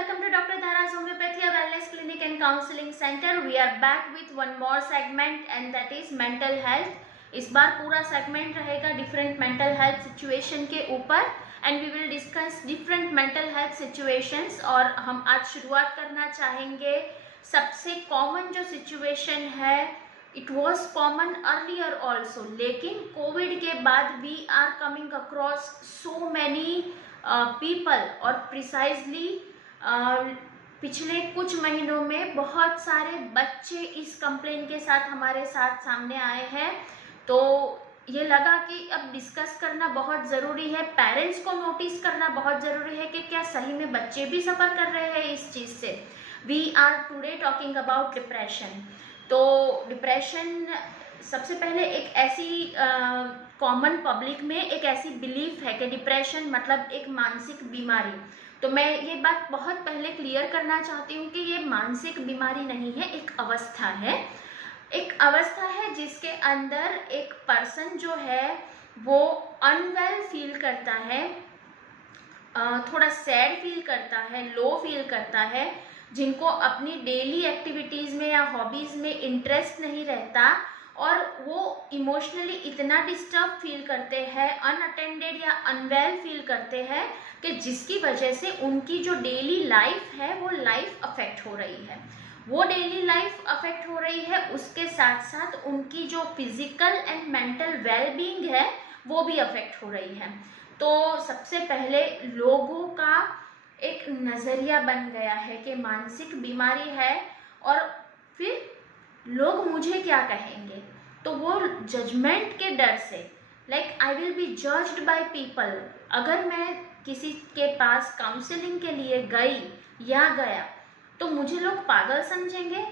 welcome to Dr. Dhara's Homeopathy Wellness Clinic and Counseling Center. We are back with one more segment and that is mental health. इस बार पूरा segment रहेगा different mental health situation के ऊपर and we will discuss different mental health situations. और हम आज शुरुआत करना चाहेंगे सबसे common जो situation है, it was common earlier also, लेकिन COVID के बाद we are coming across so many people और precisely पिछले कुछ महीनों में बहुत सारे बच्चे इस कंप्लेन के साथ हमारे साथ सामने आए हैं। तो ये लगा कि अब डिस्कस करना बहुत ज़रूरी है, पेरेंट्स को नोटिस करना बहुत ज़रूरी है कि क्या सही में बच्चे भी सफ़र कर रहे हैं इस चीज़ से। We are today talking about depression. तो डिप्रेशन सबसे पहले एक ऐसी कॉमन पब्लिक में एक ऐसी बिलीफ है कि डिप्रेशन मतलब एक मानसिक बीमारी। तो मैं ये बात बहुत पहले क्लियर करना चाहती हूँ कि ये मानसिक बीमारी नहीं है, एक अवस्था है। एक अवस्था है जिसके अंदर एक पर्सन जो है वो अनवेल फील करता है, थोड़ा सैड फील करता है, लो फील करता है, जिनको अपनी डेली एक्टिविटीज़ में या हॉबीज़ में इंटरेस्ट नहीं रहता और वो इमोशनली इतना डिस्टर्ब फील करते हैं, अनअटेंडेड या अनवेल फील करते हैं कि जिसकी वजह से उनकी जो डेली लाइफ है वो लाइफ अफेक्ट हो रही है। वो डेली लाइफ अफेक्ट हो रही है, उसके साथ साथ उनकी जो physical and mental well being है वो भी अफेक्ट हो रही है। तो सबसे पहले लोगों का एक नज़रिया बन गया है कि मानसिक बीमारी है और फिर लोग मुझे क्या कहेंगे, तो वो जजमेंट के डर से like I will be judged by people. अगर मैं किसी के पास काउंसलिंग के लिए गई या गया तो मुझे लोग पागल समझेंगे।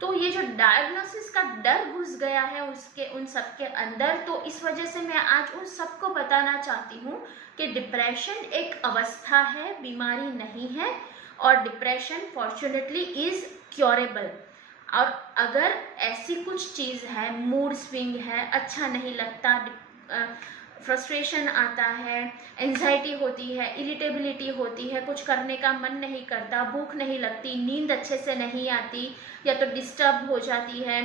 तो ये जो डायग्नोसिस का डर घुस गया है उसके उन सब के अंदर, तो इस वजह से मैं आज उन सबको बताना चाहती हूँ कि डिप्रेशन एक अवस्था है, बीमारी नहीं है और डिप्रेशन फॉर्चुनेटली इज़ क्योरेबल। और अगर ऐसी कुछ चीज़ है, मूड स्विंग है, अच्छा नहीं लगता, फ्रस्ट्रेशन आता है, एंजाइटी होती है, इरिटेबिलिटी होती है, कुछ करने का मन नहीं करता, भूख नहीं लगती, नींद अच्छे से नहीं आती या तो डिस्टर्ब हो जाती है,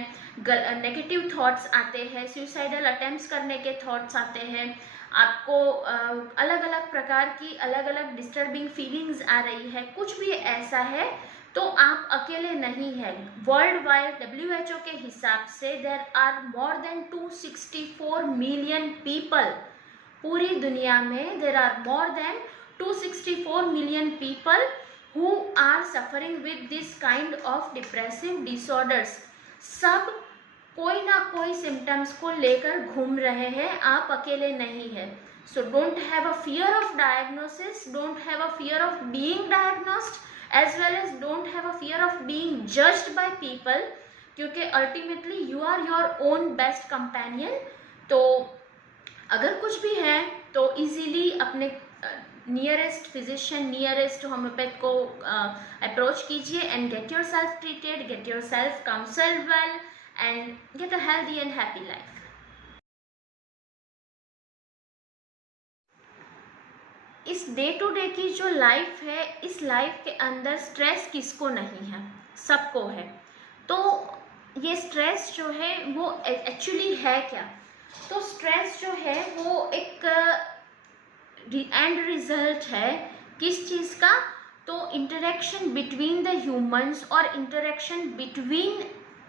नेगेटिव थॉट्स आते हैं, सुसाइडल अटेम्प्ट्स करने के थॉट्स आते हैं, आपको अलग अलग प्रकार की अलग अलग डिस्टर्बिंग फीलिंग्स आ रही है, कुछ भी ऐसा है तो आप अकेले नहीं हैं। वर्ल्ड वाइड WHO के हिसाब से there are more than 264 million people. पूरी दुनिया में there are more than 264 million people who are suffering with this kind of depressive disorders. सब कोई ना कोई सिम्टम्स को लेकर घूम रहे हैं, आप अकेले नहीं हैं। So don't have a fear of diagnosis, don't have a fear of being diagnosed, as well as don't have a fear of being judged by people, क्योंकि ultimately you are your own best companion। तो अगर कुछ भी है तो easily अपने nearest physician, nearest homeopath को approach कीजिए and get yourself treated, get yourself counseled well and get a healthy and happy life। इस डे टू डे की जो लाइफ है, इस लाइफ के अंदर स्ट्रेस किसको नहीं है, सबको है। तो ये स्ट्रेस जो है वो एक्चुअली है क्या, तो स्ट्रेस जो है वो एक एंड रिजल्ट है किस चीज़ का, तो इंटरेक्शन बिटवीन द ह्यूमंस और इंटरेक्शन बिटवीन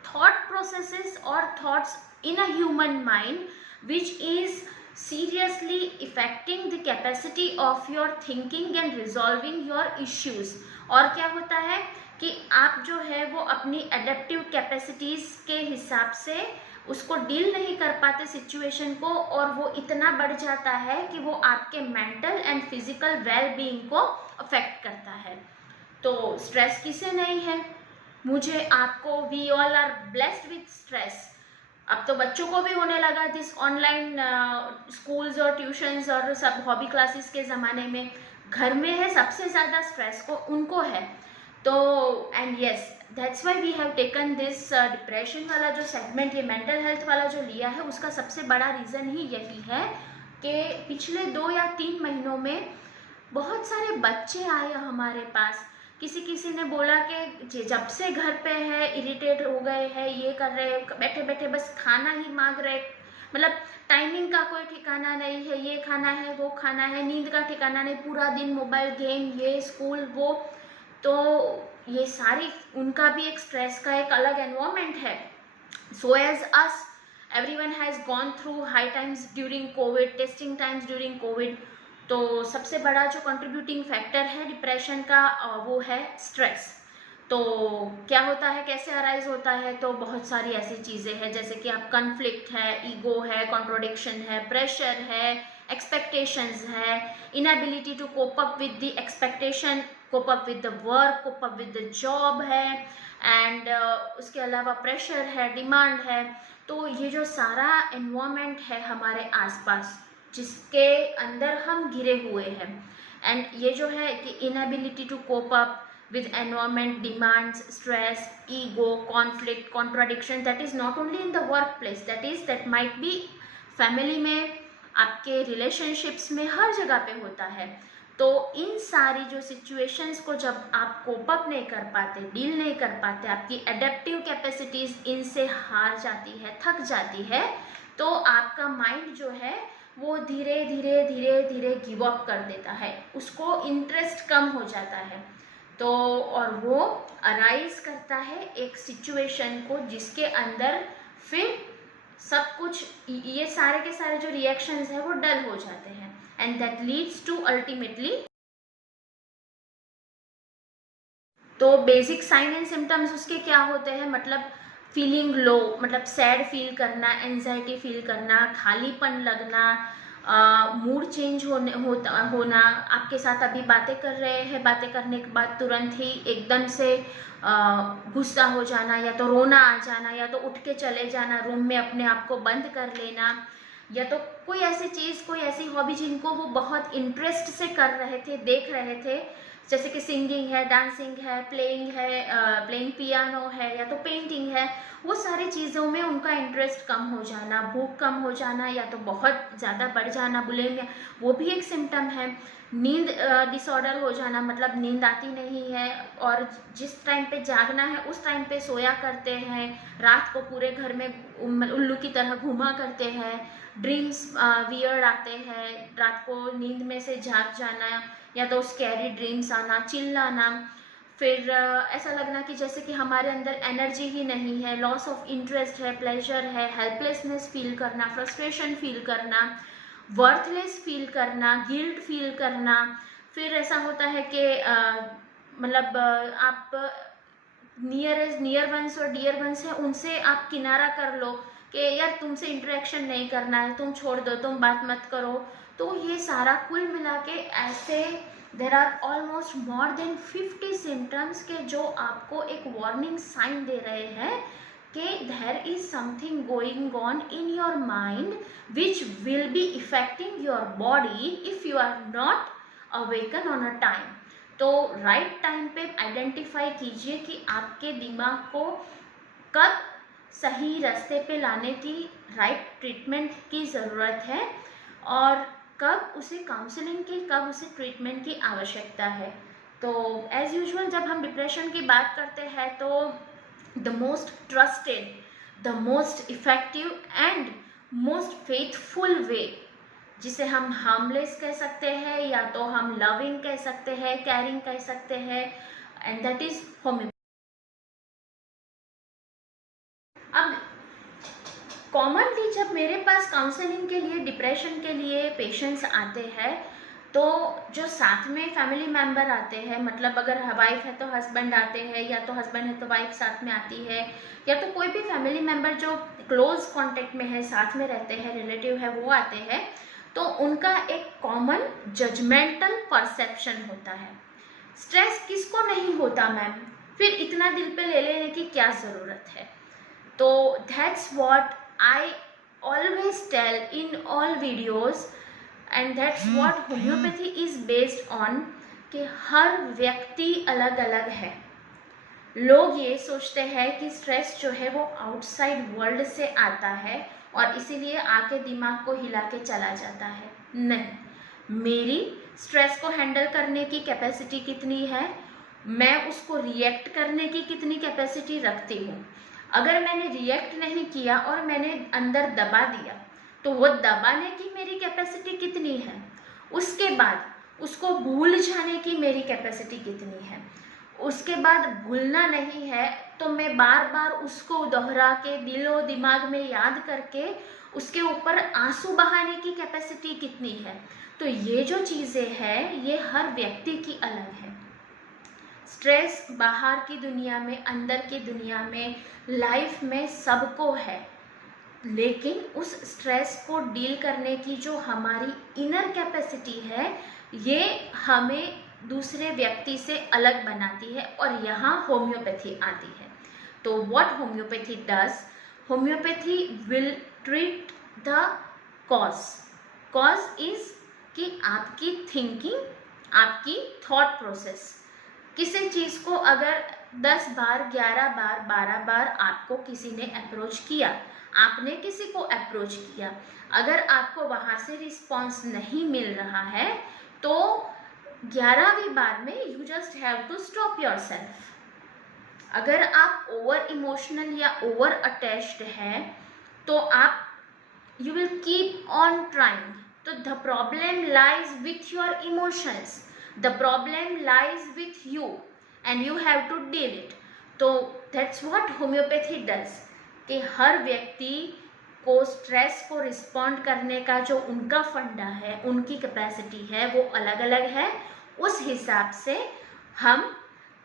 थॉट प्रोसेसेस और thoughts in a human mind which is seriously affecting the capacity of your thinking and resolving your issues। और क्या होता है कि आप जो है वो अपनी adaptive capacities के हिसाब से उसको डील नहीं कर पाते सिचुएशन को, और वो इतना बढ़ जाता है कि वो आपके mental and physical well being को अफेक्ट करता है। तो स्ट्रेस किसे नहीं है, मुझे, आपको, we all are blessed with stress. अब तो बच्चों को भी होने लगा दिस ऑनलाइन स्कूल्स और ट्यूशन्स और सब हॉबी क्लासेस के ज़माने में घर में है, सबसे ज़्यादा स्ट्रेस को उनको है। तो and yes that's why we have taken this depression वाला जो सेगमेंट, ये मेंटल हेल्थ वाला जो लिया है, उसका सबसे बड़ा रीज़न ही यही है कि पिछले 2 या 3 महीनों में बहुत सारे बच्चे आए हमारे पास किसी किसी ने बोला कि जब से घर पे है इरिटेट हो गए हैं, ये कर रहे हैं, बैठे बैठे बस खाना ही मांग रहे, मतलब टाइमिंग का कोई ठिकाना नहीं है, ये खाना है वो खाना है, नींद का ठिकाना नहीं, पूरा दिन मोबाइल गेम, ये स्कूल वो। तो ये सारी उनका भी एक स्ट्रेस का एक अलग एनवायरमेंट है। So as us everyone has gone through high times during covid, testing times during covid। तो सबसे बड़ा जो कंट्रीब्यूटिंग फैक्टर है डिप्रेशन का वो है स्ट्रेस। तो क्या होता है, कैसे अराइज होता है, तो बहुत सारी ऐसी चीज़ें हैं जैसे कि आप कन्फ्लिक्ट है, ईगो है, कॉन्ट्रोडिक्शन है, प्रेशर है, एक्सपेक्टेशंस है, inability to cope up with the expectation, cope up with the work, cope up with the job है, एंड उसके अलावा प्रेशर है, डिमांड है। तो ये जो सारा एनवायरनमेंट है हमारे आसपास जिसके अंदर हम घिरे हुए हैं, एंड ये जो है कि inability to cope up with environment, demands, stress, ego, conflict, contradiction, that is not only in the workplace, that might be family में, आपके relationships में, हर जगह पे होता है। तो इन सारी जो सिचुएशंस को जब आप कोप अप नहीं कर पाते, डील नहीं कर पाते, आपकी एडेप्टिव कैपेसिटीज इनसे हार जाती है, थक जाती है, तो आपका माइंड जो है वो धीरे धीरे धीरे धीरे गिव अप कर देता है, उसको इंटरेस्ट कम हो जाता है। तो और वो अराइज करता है एक सिचुएशन को जिसके अंदर फिर सब कुछ, ये सारे के सारे जो रिएक्शंस है वो डल हो जाते हैं, and that leads to ultimately. तो बेसिक साइन एंड सिम्टम्स उसके क्या होते हैं, मतलब फीलिंग लो, मतलब सैड फील करना, एंजाइटी फील करना, खालीपन लगना, मूड चेंज होना, आपके साथ अभी बातें कर रहे हैं, बातें करने के बाद तुरंत ही एकदम से गुस्सा हो जाना, या तो रोना आ जाना, या तो उठ के चले जाना, रूम में अपने आप को बंद कर लेना, या तो कोई ऐसी चीज़, कोई ऐसी हॉबी जिनको वो बहुत इंटरेस्ट से कर रहे थे, देख रहे थे, जैसे कि सिंगिंग है, डांसिंग है, प्लेइंग पियानो है, या तो पेंटिंग है, वो सारी चीज़ों में उनका इंटरेस्ट कम हो जाना, भूख कम हो जाना, या तो बहुत ज़्यादा बढ़ जाना, बुलिमिया, वो भी एक सिम्टम है। नींद डिसऑर्डर हो जाना, मतलब नींद आती नहीं है और जिस टाइम पे जागना है उस टाइम पे सोया करते हैं, रात को पूरे घर में उल्लू की तरह घूमा करते हैं, ड्रीम्स वियर्ड आते हैं, रात को नींद में से जाग जाना, या तो स्कैरी ड्रीम्स आना, चिल्लाना, फिर ऐसा लगना कि जैसे कि हमारे अंदर एनर्जी ही नहीं है, लॉस ऑफ इंटरेस्ट है, प्लेजर है, हेल्पलेसनेस फील करना, फ्रस्ट्रेशन फील करना, वर्थलेस फील करना, गिल्ट फील करना। फिर ऐसा होता है कि मतलब आप नियर वंस और डियर वंस हैं उनसे आप किनारा कर लो कि यार तुमसे इंटरेक्शन नहीं करना है, तुम छोड़ दो, तुम बात मत करो। तो ये सारा कुल मिला के ऐसे there are almost more than 50 symptoms के जो आपको एक वार्निंग साइन दे रहे हैं कि there is something going on in your mind which will be effecting your body if you are not awaken on a time. तो राइट टाइम पे identify कीजिए कि आपके दिमाग को कब सही रास्ते पे लाने की, राइट ट्रीटमेंट की ज़रूरत है, और कब उसे काउंसलिंग की, कब उसे ट्रीटमेंट की आवश्यकता है। तो एज़ यूजुअल जब हम डिप्रेशन की बात करते हैं तो the most trusted, the most effective and most faithful way, जिसे हम हार्मलेस कह सकते हैं या तो हम लविंग कह सकते हैं, कैरिंग कह सकते हैं, एंड दैट इज होम्योपैथी। अब कॉमनली जब मेरे पास काउंसलिंग के लिए, डिप्रेशन के लिए पेशेंट्स आते हैं तो जो साथ में फैमिली मेम्बर आते हैं, मतलब अगर वाइफ है तो हस्बैंड आते हैं, या तो हस्बैंड है तो वाइफ साथ में आती है, या तो कोई भी फैमिली मेम्बर जो क्लोज कांटेक्ट में है, साथ में रहते हैं, रिलेटिव है, वो आते हैं, तो उनका एक कॉमन जजमेंटल परसेप्शन होता है। स्ट्रेस किसको नहीं होता मैम, फिर इतना दिल पे ले लेने की क्या ज़रूरत है। तो that's what I always tell in all videos, and that's what homeopathy is based on, कि हर व्यक्ति अलग अलग है। लोग ये सोचते हैं कि स्ट्रेस जो है वो आउटसाइड वर्ल्ड से आता है और इसीलिए आके दिमाग को हिला के चला जाता है। नहीं, मेरी स्ट्रेस को हैंडल करने की कैपेसिटी कितनी है मैं उसको रिएक्ट करने की कितनी कैपेसिटी रखती हूँ। अगर मैंने रिएक्ट नहीं किया और मैंने अंदर दबा दिया तो वो दबाने की मेरी कैपेसिटी कितनी है। उसके बाद उसको भूल जाने की मेरी कैपेसिटी कितनी है। उसके बाद भूलना नहीं है तो मैं बार बार उसको दोहरा के दिलो दिमाग में याद करके उसके ऊपर आंसू बहाने की कैपेसिटी कितनी है। तो ये जो चीज़ें हैं ये हर व्यक्ति की अलग है। स्ट्रेस बाहर की दुनिया में, अंदर की दुनिया में, लाइफ में सबको है, लेकिन उस स्ट्रेस को डील करने की जो हमारी इनर कैपेसिटी है ये हमें दूसरे व्यक्ति से अलग बनाती है और यहाँ होम्योपैथी आती है। तो what homeopathy does, homeopathy will treat the cause. Cause is कि आपकी थिंकिंग, आपकी थॉट प्रोसेस, किसी चीज़ को अगर 10 बार, 11 बार, 12 बार आपको किसी ने अप्रोच किया, आपने किसी को अप्रोच किया, अगर आपको वहाँ से रिस्पॉन्स नहीं मिल रहा है तो 11वीं बार में you just have to stop yourself. अगर आप ओवर इमोशनल या ओवर अटैच्ड हैं तो आप you will keep on trying. So the problem lies with your emotions, the problem lies with you and you have to deal it. तो that's what homeopathy does कि हर व्यक्ति को stress को रिस्पॉन्ड करने का जो उनका फंडा है, उनकी कैपेसिटी है, वो अलग अलग है। उस हिसाब से हम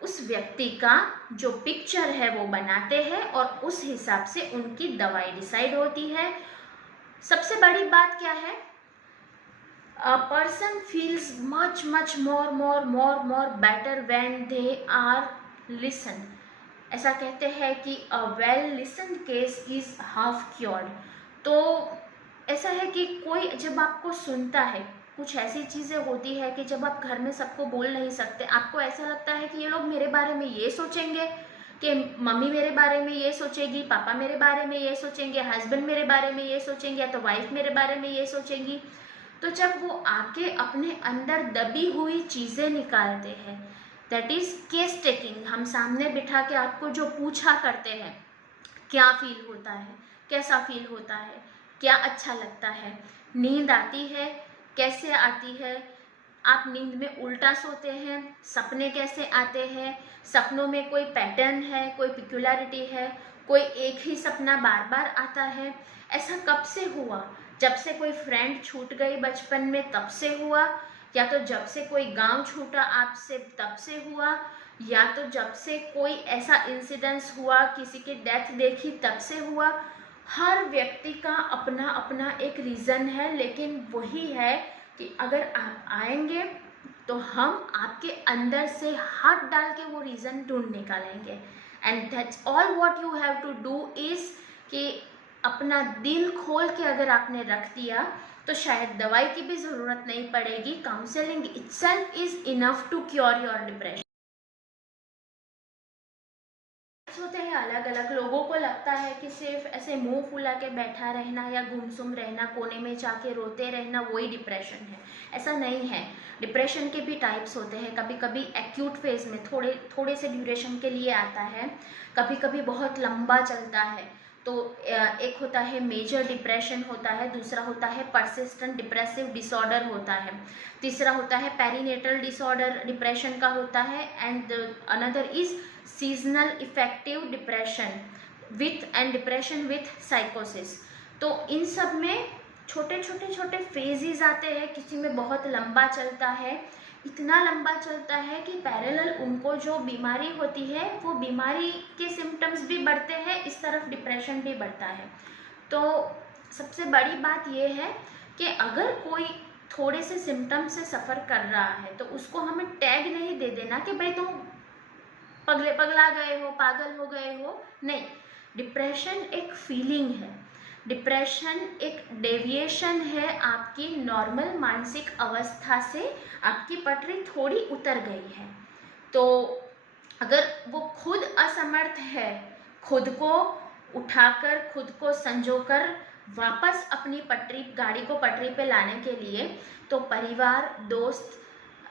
उस व्यक्ति का जो पिक्चर है वो बनाते हैं और उस हिसाब से उनकी दवाई डिसाइड होती है। सबसे बड़ी बात क्या है, a person feels much more better when they are listen. ऐसा कहते हैं कि a well listen case is half cured. तो ऐसा है कि कोई जब आपको सुनता है, कुछ ऐसी चीज़ें होती है कि जब आप घर में सबको बोल नहीं सकते, आपको ऐसा लगता है कि ये लोग मेरे बारे में ये सोचेंगे, कि मम्मी मेरे बारे में ये सोचेगी, पापा मेरे बारे में ये सोचेंगे, हस्बैंड मेरे बारे में ये सोचेंगे, या तो वाइफ मेरे बारे में ये सोचेंगी। तो जब वो आके अपने अंदर दबी हुई चीज़ें निकालते हैं, दैट इज़ केस टेकिंग। हम सामने बिठा के आपको जो पूछा करते हैं, क्या फील होता है, कैसा फील होता है, क्या अच्छा लगता है, नींद आती है, कैसे आती है, आप नींद में उल्टा सोते हैं, सपने कैसे आते हैं, सपनों में कोई पैटर्न है, कोई पिक्युलरिटी है, कोई एक ही सपना बार बार आता है, ऐसा कब से हुआ? जब से कोई फ्रेंड छूट गई बचपन में तब से हुआ, या तो जब से कोई गांव छूटा आपसे तब से हुआ, या तो जब से कोई ऐसा इंसिडेंस हुआ, किसी की डेथ देखी तब से हुआ। हर व्यक्ति का अपना अपना एक रीज़न है, लेकिन वही है कि अगर आप आएंगे तो हम आपके अंदर से हाथ डाल के वो रीज़न ढूंढ निकालेंगे। And that's all what you have to do is कि अपना दिल खोल के अगर आपने रख दिया तो शायद दवाई की भी ज़रूरत नहीं पड़ेगी। Counselling itself is enough to cure your depression. होते हैं अलग अलग, लोगों को लगता है कि सिर्फ ऐसे मुंह फुला के बैठा रहना या गुमसुम रहना, कोने में जाके रोते रहना, वही डिप्रेशन है। ऐसा नहीं है। डिप्रेशन के भी टाइप्स होते हैं। कभी कभी एक्यूट फेज में थोड़े से ड्यूरेशन के लिए आता है, कभी कभी बहुत लंबा चलता है। तो एक होता है मेजर डिप्रेशन होता है, दूसरा होता है परसिस्टेंट डिप्रेसिव डिसऑर्डर होता है, तीसरा होता है पेरिनेटल डिसऑर्डर डिप्रेशन का होता है, and another is seasonal effective depression depression with साइकोसिस। तो इन सब में छोटे फेजेस आते हैं। किसी में बहुत लंबा चलता है, इतना लंबा चलता है कि पैरेलल उनको जो बीमारी होती है वो बीमारी के सिम्टम्स भी बढ़ते हैं, इस तरफ डिप्रेशन भी बढ़ता है। तो सबसे बड़ी बात ये है कि अगर कोई थोड़े से सिम्टम्स से सफ़र कर रहा है तो उसको हमें टैग नहीं दे देना कि भाई तुम पगला गए हो, पागल हो गए हो। नहीं, डिप्रेशन एक फीलिंग है, डिप्रेशन एक डेविएशन है आपकी नॉर्मल मानसिक अवस्था से। आपकी पटरी थोड़ी उतर गई है, तो अगर वो खुद असमर्थ है खुद को उठाकर, खुद को संजोकर वापस अपनी गाड़ी को पटरी पे लाने के लिए, तो परिवार, दोस्त,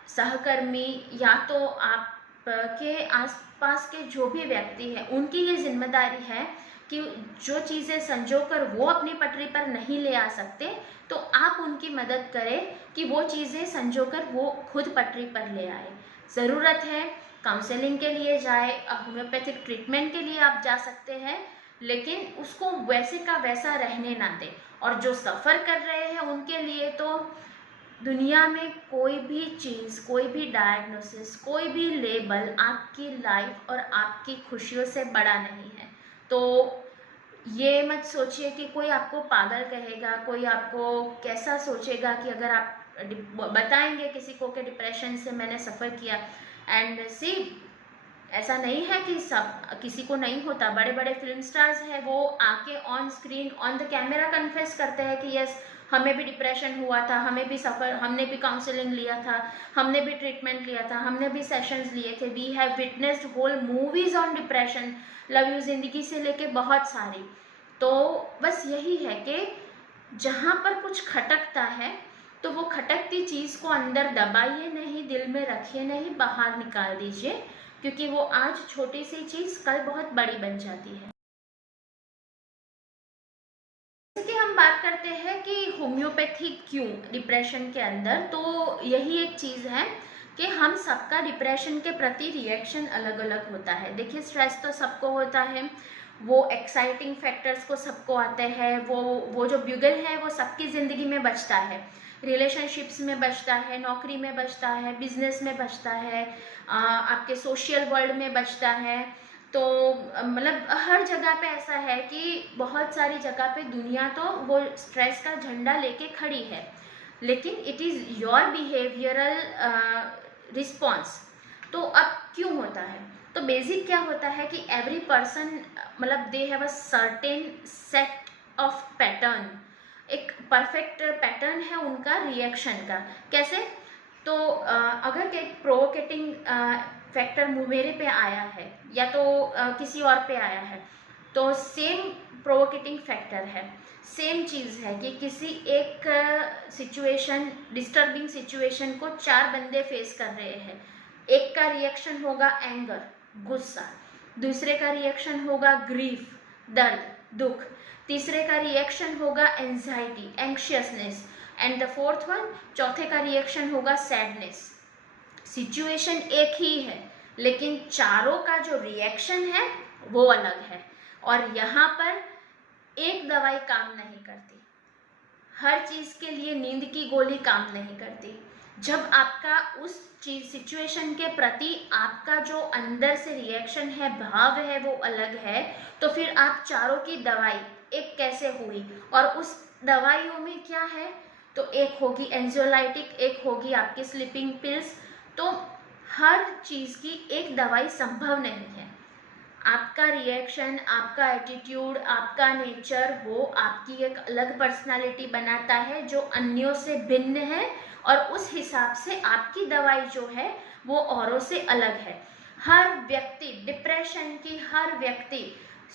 सहकर्मी, या तो आप के आसपास के जो भी व्यक्ति हैं उनकी ये जिम्मेदारी है कि जो चीज़ें संजोकर वो अपनी पटरी पर नहीं ले आ सकते तो आप उनकी मदद करें कि वो चीज़ें संजोकर वो खुद पटरी पर ले आए। ज़रूरत है काउंसलिंग के लिए जाए, होम्योपैथिक ट्रीटमेंट के लिए आप जा सकते हैं, लेकिन उसको वैसे का वैसा रहने ना दें। और जो सफ़र कर रहे हैं उनके लिए तो दुनिया में कोई भी चीज़, कोई भी डायग्नोसिस, कोई भी लेबल आपकी लाइफ और आपकी खुशियों से बड़ा नहीं है। तो ये मत सोचिए कि कोई आपको पागल कहेगा, कोई आपको कैसा सोचेगा कि अगर आप बताएंगे किसी को कि डिप्रेशन से मैंने सफ़र किया। एंड सी, ऐसा नहीं है कि सब किसी को नहीं होता। बड़े बड़े फिल्म स्टार्स हैं, वो आके on screen on the camera confess करते हैं कि यस हमें भी डिप्रेशन हुआ था, हमें भी सफ़र, हमने भी काउंसलिंग लिया था, हमने भी ट्रीटमेंट लिया था, हमने भी सेशंस लिए थे। We have witnessed whole movies on depression, love you Zindagi से लेके बहुत सारी। तो बस यही है कि जहाँ पर कुछ खटकता है तो वो खटकती चीज़ को अंदर दबाइए नहीं, दिल में रखिए नहीं, बाहर निकाल दीजिए, क्योंकि वो आज छोटी सी चीज़ कल बहुत बड़ी बन जाती है। जैसे कि हम बात करते हैं कि होम्योपैथी क्यों डिप्रेशन के अंदर, तो यही एक चीज़ है कि हम सबका डिप्रेशन के प्रति रिएक्शन अलग अलग होता है। देखिए, स्ट्रेस तो सबको होता है, वो एक्साइटिंग फैक्टर्स को सबको आते हैं, वो जो ब्यूगल है वो सबकी ज़िंदगी में बजता है, रिलेशनशिप्स में बजता है, नौकरी में बजता है, बिजनेस में बजता है, आपके सोशल वर्ल्ड में बजता है। तो मतलब हर जगह पे ऐसा है कि बहुत सारी जगह पे दुनिया तो वो स्ट्रेस का झंडा लेके खड़ी है, लेकिन it is your behavioural response. तो अब क्यों होता है, तो बेसिक क्या होता है कि एवरी पर्सन मतलब they have a certain set of pattern, एक परफेक्ट पैटर्न है उनका रिएक्शन का। कैसे, तो अगर एक प्रोवोकेटिंग फैक्टर मेरे पे आया है या तो किसी और पे आया है, तो सेम प्रोवोकेटिंग फैक्टर है, सेम चीज़ है कि किसी एक सिचुएशन, डिस्टर्बिंग सिचुएशन को चार बंदे फेस कर रहे हैं। एक का रिएक्शन होगा एंगर, गुस्सा, दूसरे का रिएक्शन होगा ग्रीफ, दर्द, दुख, तीसरे का रिएक्शन होगा anxiety, anxiousness, and the fourth one, चौथे का रिएक्शन होगा सैडनेस। सिचुएशन एक ही है, लेकिन चारों का जो रिएक्शन है वो अलग है। और यहाँ पर एक दवाई काम नहीं करती, हर चीज़ के लिए नींद की गोली काम नहीं करती। जब आपका उस चीज सिचुएशन के प्रति आपका जो अंदर से रिएक्शन है, भाव है, वो अलग है, तो फिर आप चारों की दवाई एक कैसे हुई। और उस दवाइयों में क्या है, तो एक होगी एंजियोलाइटिक, एक होगी आपकी स्लीपिंग पिल्स। तो हर चीज़ की एक दवाई संभव नहीं है। आपका रिएक्शन, आपका एटीट्यूड, आपका नेचर, वो आपकी एक अलग पर्सनालिटी बनाता है जो अन्यों से भिन्न है, और उस हिसाब से आपकी दवाई जो है वो औरों से अलग है। हर व्यक्ति डिप्रेशन की, हर व्यक्ति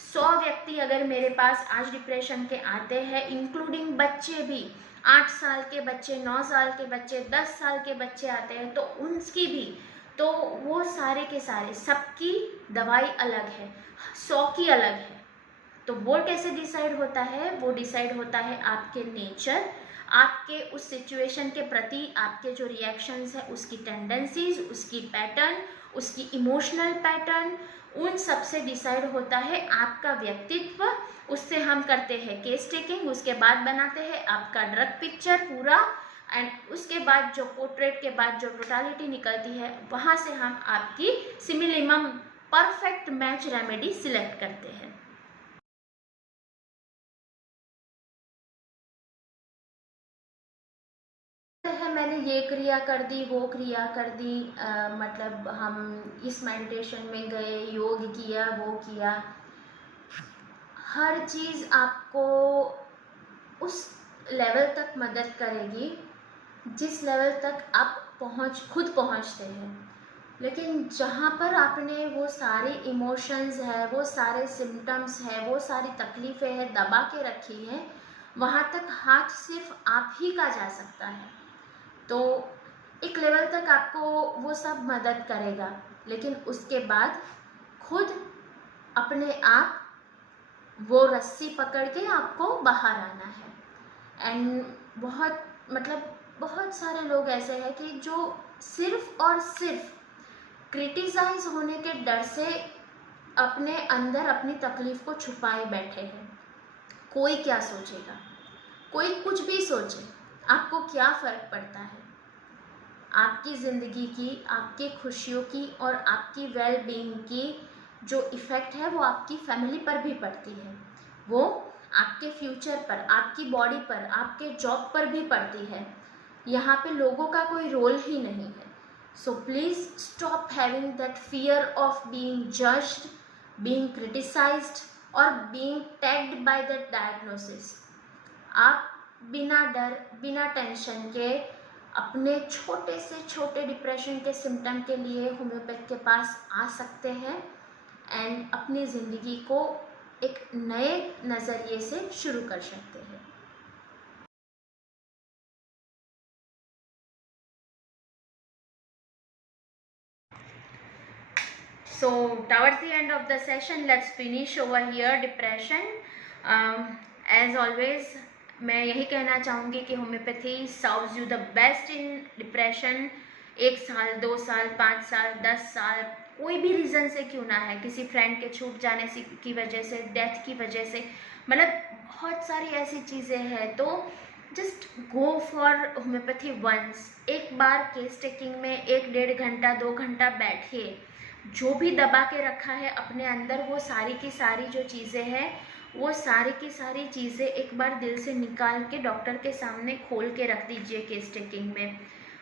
100 व्यक्ति अगर मेरे पास आज डिप्रेशन के आते हैं, इंक्लूडिंग बच्चे भी, 8 साल के बच्चे, 9 साल के बच्चे, 10 साल के बच्चे आते हैं, तो उनकी भी, तो वो सारे के सारे, सबकी दवाई अलग है, 100 की अलग है। तो वो कैसे डिसाइड होता है, वो डिसाइड होता है आपके नेचर, आपके उस सिचुएशन के प्रति आपके जो रिएक्शंस है, उसकी टेंडेंसीज, उसकी पैटर्न, उसकी इमोशनल पैटर्न, उन सब से डिसाइड होता है आपका व्यक्तित्व। उससे हम करते हैं केस टेकिंग, उसके बाद बनाते हैं आपका ड्रग पिक्चर पूरा, एंड उसके बाद जो पोर्ट्रेट के बाद जो टोटालिटी निकलती है, वहाँ से हम आपकी similimum perfect match remedy select करते हैं। मैंने ये क्रिया कर दी, वो क्रिया कर दी, मतलब हम इस मेडिटेशन में गए, योग किया, वो किया। हर चीज़ आपको उस लेवल तक मदद करेगी जिस लेवल तक आप खुद पहुंचते हैं। लेकिन जहाँ पर आपने वो सारे इमोशंस है, वो सारे सिम्टम्स है, वो सारी तकलीफ़ें हैं दबा के रखी हैं, वहाँ तक हाथ सिर्फ आप ही का जा सकता है। तो एक लेवल तक आपको वो सब मदद करेगा, लेकिन उसके बाद खुद अपने आप वो रस्सी पकड़ के आपको बाहर आना है। एंड बहुत सारे लोग ऐसे हैं कि जो सिर्फ और सिर्फ क्रिटिसाइज होने के डर से अपने अंदर अपनी तकलीफ को छुपाए बैठे हैं। कोई क्या सोचेगा, कोई कुछ भी सोचे, आपको क्या फ़र्क पड़ता है? आपकी ज़िंदगी की, आपकी खुशियों की और आपकी वेल बीइंग की जो इफ़ेक्ट है वो आपकी फैमिली पर भी पड़ती है, वो आपके फ्यूचर पर, आपकी बॉडी पर, आपके जॉब पर भी पड़ती है। यहाँ पे लोगों का कोई रोल ही नहीं है। So please stop having that fear of being judged, being criticised और being tagged by that diagnosis. आप बिना डर, बिना टेंशन के अपने छोटे से छोटे डिप्रेशन के सिम्टम के लिए होम्योपैथ के पास आ सकते हैं एंड अपनी ज़िंदगी को एक नए नज़रिए से शुरू कर सकते हैं। So towards the end of the session, let's finish over here depression. As always, मैं यही कहना चाहूँगी कि homeopathy serves you the best in depression. 1 साल, 2 साल, 5 साल, 10 साल, कोई भी रीज़न से क्यों ना है, किसी फ्रेंड के छूट जाने से की वजह से, डेथ की वजह से, मतलब बहुत सारी ऐसी चीज़ें हैं। तो just go for homeopathy once. एक बार केस टेकिंग में 1-1.5 घंटा, 2 घंटा बैठिए। जो भी दबा के रखा है अपने अंदर, वो सारी की सारी जो चीज़ें हैं, वो सारी की सारी चीज़ें एक बार दिल से निकाल के डॉक्टर के सामने खोल के रख दीजिए केस टेकिंग में।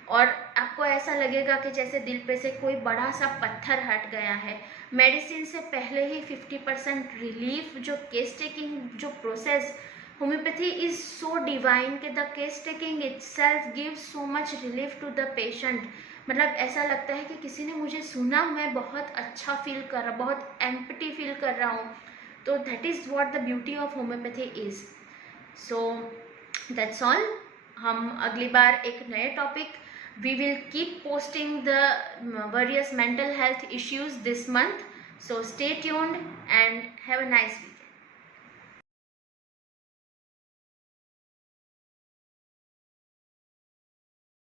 और आपको ऐसा लगेगा कि जैसे दिल पे से कोई बड़ा सा पत्थर हट गया है। मेडिसिन से पहले ही 50% रिलीफ, जो केस टेकिंग जो process, homeopathy is so divine कि the case taking itself gives so much relief to the patient. मतलब ऐसा लगता है कि किसी ने मुझे सुना, मैं बहुत अच्छा फील कर रहा, बहुत एम्पटी फील कर रहा हूँ। तो that is what the beauty of homeopathy is. So that's all. हम अगली बार एक नए topic, we will keep posting the various mental health issues this month. So stay tuned and have a nice week.